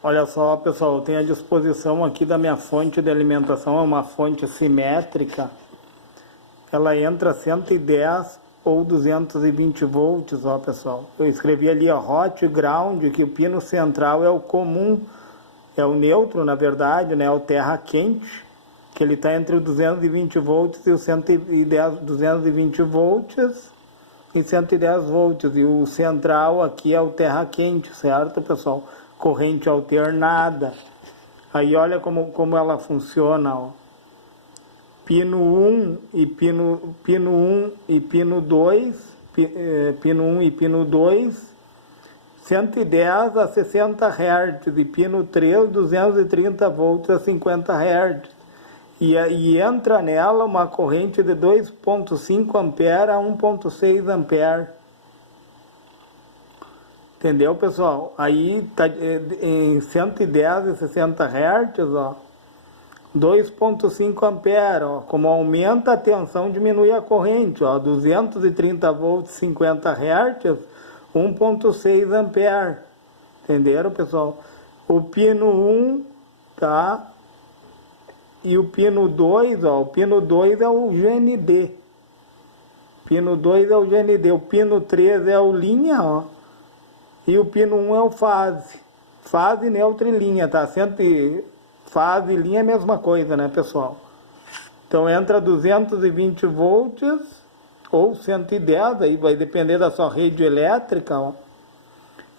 Olha só, pessoal, eu tenho à disposição aqui da minha fonte de alimentação, é uma fonte simétrica. Ela entra 110 ou 220 volts, ó, pessoal. Eu escrevi ali, ó, hot ground, que o pino central é o comum, é o neutro, na verdade, né, o terra quente, que ele está entre os 220 volts e os 110, 220 volts e 110 volts. E o central aqui é o terra quente, certo, pessoal? Corrente alternada. Aí olha como ela funciona, ó. Pino 1 e pino 1 e pino 2, pino 1 e pino 2, 110 a 60 Hz, e pino 3, 230 volts a 50 Hz. E entra nela uma corrente de 2,5 ampere a 1,6 ampere. Entendeu, pessoal? Aí tá em 110 e 60 Hz, ó, 2,5 ampere, ó. Como aumenta a tensão, diminui a corrente, ó, 230 volts, 50 Hz, 1,6 ampere. Entenderam, pessoal? O pino 1, tá? E o pino 2, ó, o pino 2 é o GND. Pino 2 é o GND, o pino 3 é o linha, ó. E o pino 1 é o fase. Fase, neutro e linha, tá? Fase e linha é a mesma coisa, né, pessoal? Então entra 220 volts ou 110, aí vai depender da sua rede elétrica, ó.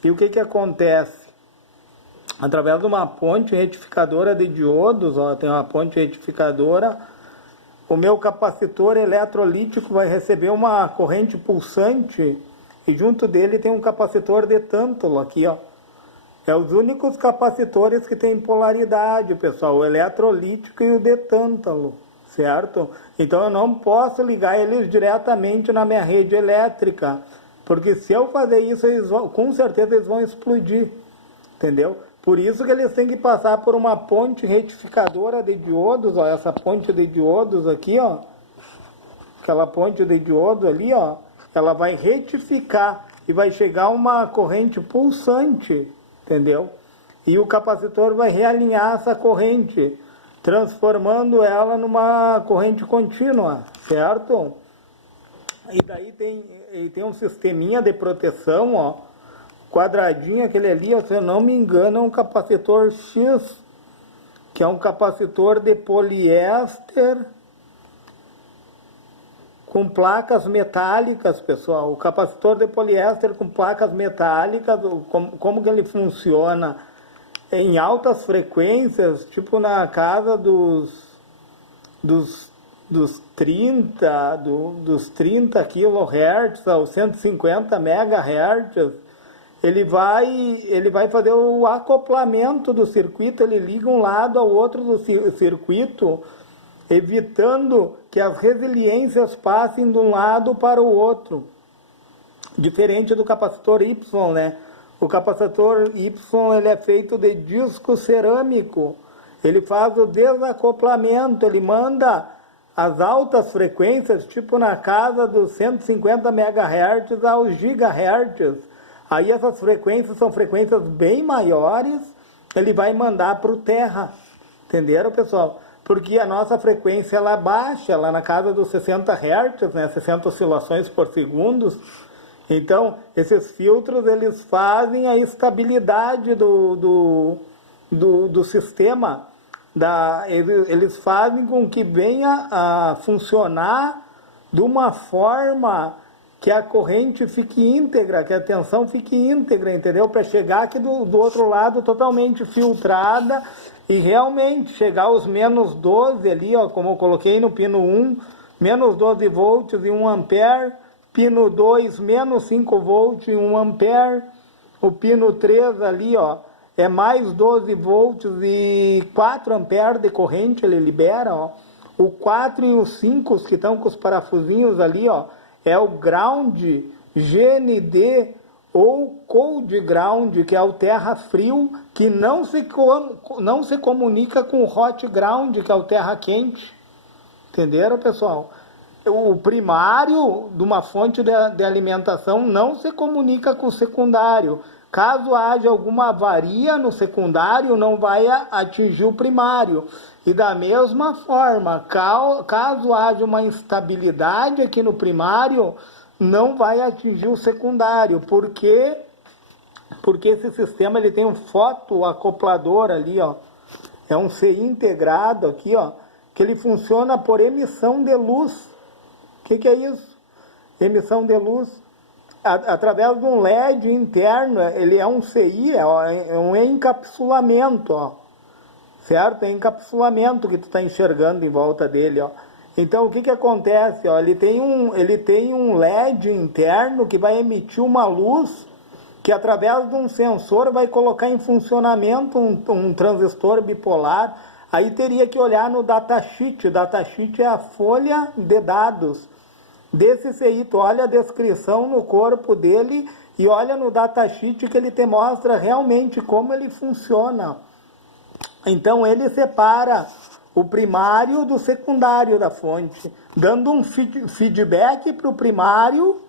E o que acontece? Através de uma ponte retificadora de diodos, ó, tem uma ponte retificadora, o meu capacitor eletrolítico vai receber uma corrente pulsante e junto dele tem um capacitor de tântalo aqui, ó. É os únicos capacitores que têm polaridade, pessoal, o eletrolítico e o de tântalo, certo? Então eu não posso ligar eles diretamente na minha rede elétrica, porque se eu fazer isso, com certeza eles vão explodir, entendeu? Por isso que eles têm que passar por uma ponte retificadora de diodos, ó, essa ponte de diodos aqui, ó, aquela ponte de diodo ali, ó, ela vai retificar e vai chegar uma corrente pulsante, entendeu? E o capacitor vai realinhar essa corrente, transformando ela numa corrente contínua, certo? E daí tem um sisteminha de proteção, ó, quadradinho aquele ali, ó, se eu não me engano, é um capacitor X, que é um capacitor de poliéster com placas metálicas, pessoal. O capacitor de poliéster com placas metálicas, como que ele funciona? Em altas frequências, tipo na casa dos 30 kHz aos 150 MHz, ele vai fazer o acoplamento do circuito, ele liga um lado ao outro do circuito, evitando que as resiliências passem de um lado para o outro. Diferente do capacitor Y, né? O capacitor Y ele é feito de disco cerâmico. Ele faz o desacoplamento, ele manda as altas frequências, tipo na casa dos 150 MHz aos GHz. Aí essas frequências são frequências bem maiores, ele vai mandar para o terra. Entenderam, pessoal? Porque a nossa frequência ela baixa, ela na casa dos 60 Hz, né, 60 oscilações por segundo. Então, esses filtros eles fazem a estabilidade do sistema, eles fazem com que venha a funcionar de uma forma que a corrente fique íntegra, que a tensão fique íntegra, entendeu? Para chegar aqui do outro lado totalmente filtrada e realmente chegar aos menos 12 ali, ó, como eu coloquei no pino 1, menos 12 volts e 1 ampere, pino 2, menos 5 volts e 1 ampere, o pino 3 ali, ó, é mais 12 volts e 4 ampere de corrente ele libera, ó. O 4 e o 5, os que estão com os parafusinhos ali, ó, é o ground GND ou cold ground, que é o terra frio, que não se comunica com o hot ground, que é o terra quente. Entenderam, pessoal? O primário de uma fonte de alimentação não se comunica com o secundário. Caso haja alguma avaria no secundário, não vai atingir o primário. E da mesma forma, caso haja uma instabilidade aqui no primário, não vai atingir o secundário. Por quê? Porque esse sistema ele tem um fotoacoplador ali, ó. É um CI integrado aqui, ó, que ele funciona por emissão de luz. O que é isso? Emissão de luz. Através de um LED interno, ele é um CI, é um encapsulamento, ó. Certo? É encapsulamento que tu está enxergando em volta dele, ó. Então, o que acontece? Ó? Ele tem um LED interno que vai emitir uma luz que, através de um sensor, vai colocar em funcionamento um transistor bipolar. Aí teria que olhar no datasheet. O datasheet é a folha de dados desse CI. Tu olha a descrição no corpo dele e olha no datasheet que ele te mostra realmente como ele funciona. Então ele separa o primário do secundário da fonte, dando um feedback para o primário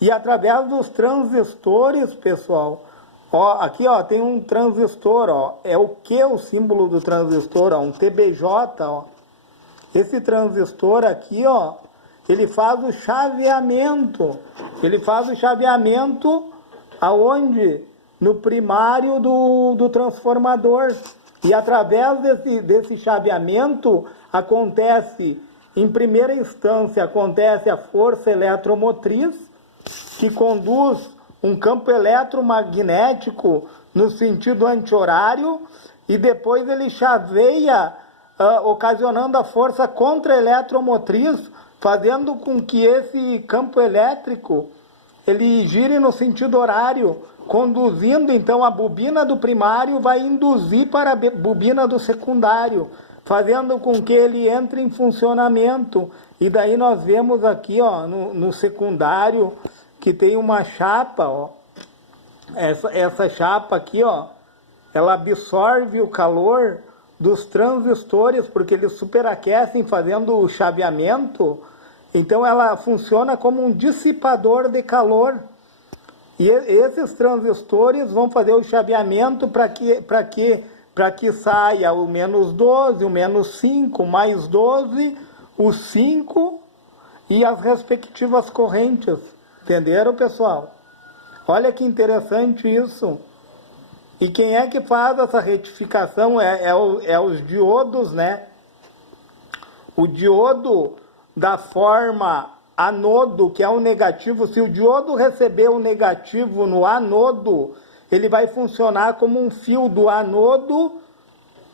e através dos transistores, pessoal. Ó, aqui ó, tem um transistor, ó, é o que o símbolo do transistor, ó, um TBJ, ó. Esse transistor aqui, ó, ele faz o chaveamento. Ele faz o chaveamento aonde? No primário do transformador. E através desse chaveamento acontece, em primeira instância, acontece a força eletromotriz, que conduz um campo eletromagnético no sentido anti-horário, e depois ele chaveia, ocasionando a força contra-eletromotriz, fazendo com que esse campo elétrico ele gire no sentido horário, conduzindo então a bobina do primário vai induzir para a bobina do secundário, fazendo com que ele entre em funcionamento. E daí nós vemos aqui, ó, no secundário, que tem uma chapa, ó. Essa chapa aqui, ó, ela absorve o calor dos transistores, porque eles superaquecem fazendo o chaveamento. Então ela funciona como um dissipador de calor. E esses transistores vão fazer o chaveamento para que saia o menos 12, o menos 5, mais 12, o 5 e as respectivas correntes. Entenderam, pessoal? Olha que interessante isso. E quem é que faz essa retificação? É os diodos, né? O diodo da forma anodo, que é o negativo, se o diodo receber o negativo no anodo, ele vai funcionar como um fio do anodo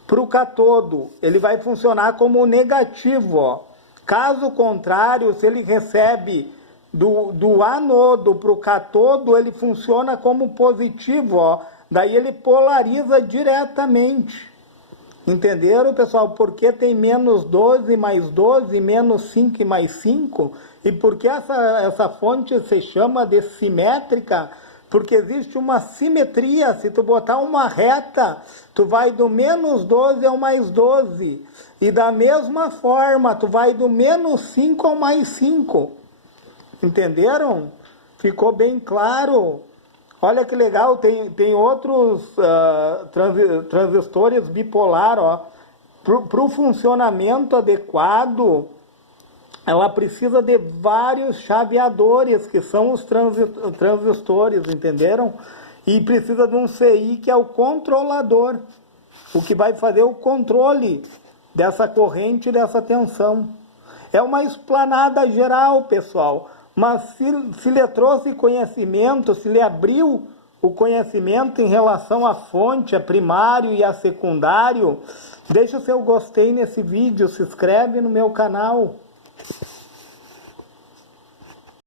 para o catodo. Ele vai funcionar como negativo, ó. Caso contrário, se ele recebe do anodo para o catodo, ele funciona como positivo, ó. Daí ele polariza diretamente. Entenderam, pessoal? Porque tem menos 12 mais 12, menos 5 e mais 5. E por que essa fonte se chama de simétrica? Porque existe uma simetria. Se tu botar uma reta, tu vai do menos 12 ao mais 12. E da mesma forma, tu vai do menos 5 ao mais 5. Entenderam? Ficou bem claro? Olha que legal, tem outros transistores bipolar, ó. Para o funcionamento adequado, ela precisa de vários chaveadores, que são os transistores, entenderam? E precisa de um CI, que é o controlador, o que vai fazer o controle dessa corrente e dessa tensão. É uma explanada geral, pessoal. Mas se lhe trouxe conhecimento, se lhe abriu o conhecimento em relação à fonte, a primário e a secundário, deixa o seu gostei nesse vídeo, se inscreve no meu canal.